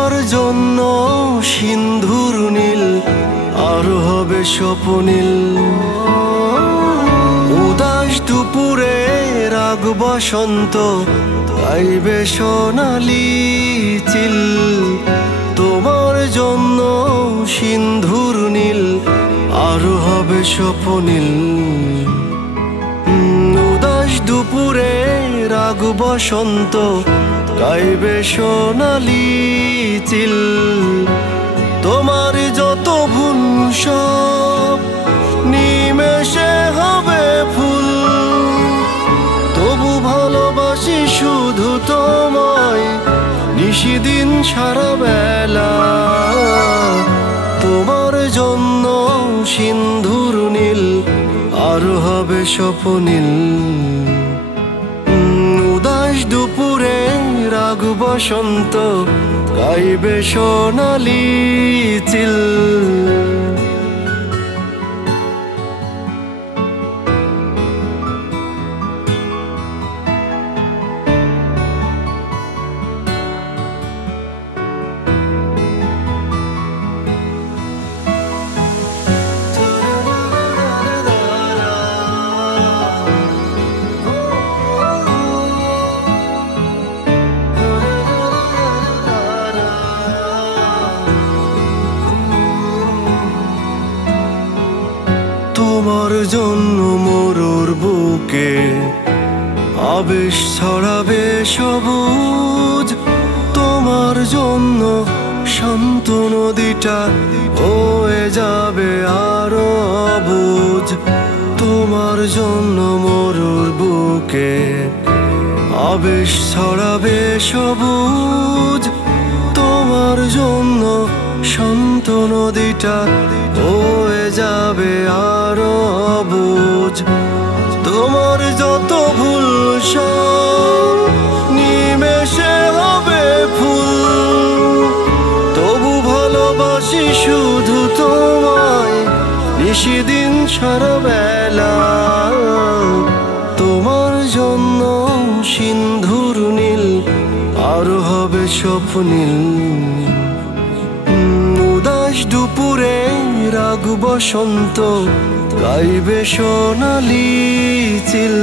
তোমার জন্য সিন্ধুর নীল আর হবে স্বপ্নীল। উদাস দুপুরে রাগ বসন্ত গাইবে সোনালি চিল। তোমার জন্য সিন্ধুর নীল আর হবে স্বপ্নীল। উদাস দুপুরে রাগ বসন্ত গাইবে সোনালি চিল। তোমার যত ভুল সব নিমেষে হবে ফুল। তবু ভালোবাসি শুধু তোমায় নিশিদিন সারা বেলা। তোমার জন্য সিন্ধুর নীল আর হবে স্বপ্নীল। উদাস দুপুরে রাগ বসন্ত গাইবে সোনালি চিল। তোমার জন্য মরুর বুকে আবেশ ছড়াবে সবুজ। তোমার জন্য শান্ত নদীটা হয়ে যাবে আরো অবুঝ। তোমার জন্য মরুর বুকে আবেশ ছড়াবে সবুজ। তোমার জন্য শান্ত নদীটা হয়ে যাবে আরো অবুঝ। তোমার যত ভুল সব নিমেষে হবে ফুল। তবু ভালোবাসি শুধু তোমায় নিশিদিন সারা বেলা। তোমার জন্য সিন্ধুর নীল আর হবে স্বপ্নীল। উদাস দুপুরে রাগ বসন্ত গাইবে সোনালি চিল।